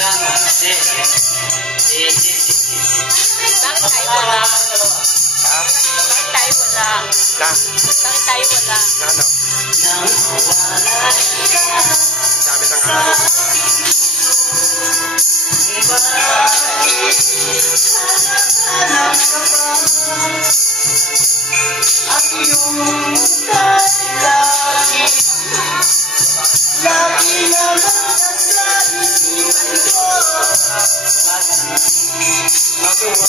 Bakit tayo wala? Ha? Bakit tayo wala? Na? Bakit tayo wala? Na ano? Dami ng alam. Lagi naman nasa isipan ko. Magawa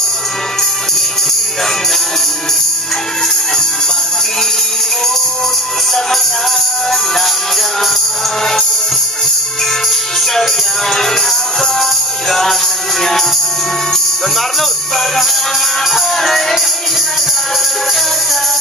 pag-ibot sa mga langgam. Sadyang ganyan. Don Marlon! Para ay natatagasan.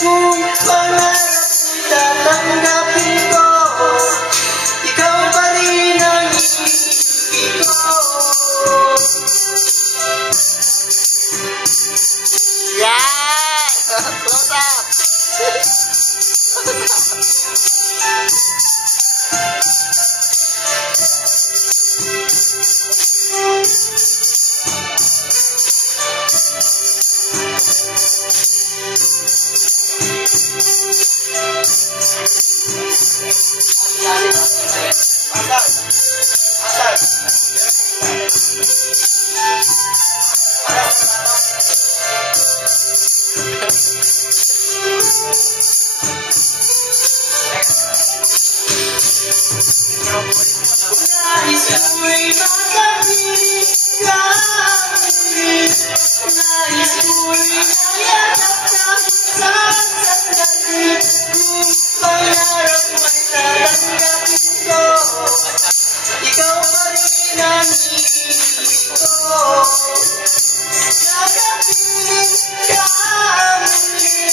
Kung pangarap tatanggapin ko, ikaw pa rin ang ibig ko. Yan! Close up! Nais ko'y makapiling ka muli. Nais ko'y nayakap kahit saan sandali. Kung pangarap may tatanggapin ko, ikaw pa rin ang ibig ko. Nakapiling ka muli.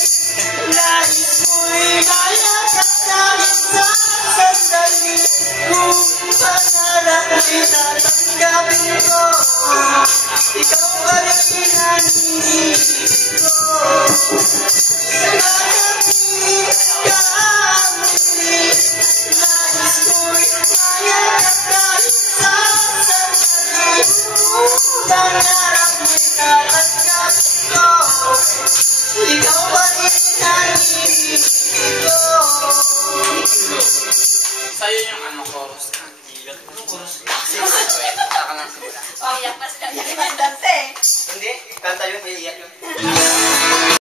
Nais ko'y nayakap kahit saan sandali. Kung pangarap ay tatanggapin ko, ikaw pa rin ang ibig ko. Nakapiling ka muli. Nais ko'y mayakap kahit saan sandali. Kung pangarap ay tatanggapin ko, ikaw pa rin ang ibig ko. Sa'yo yung chorus.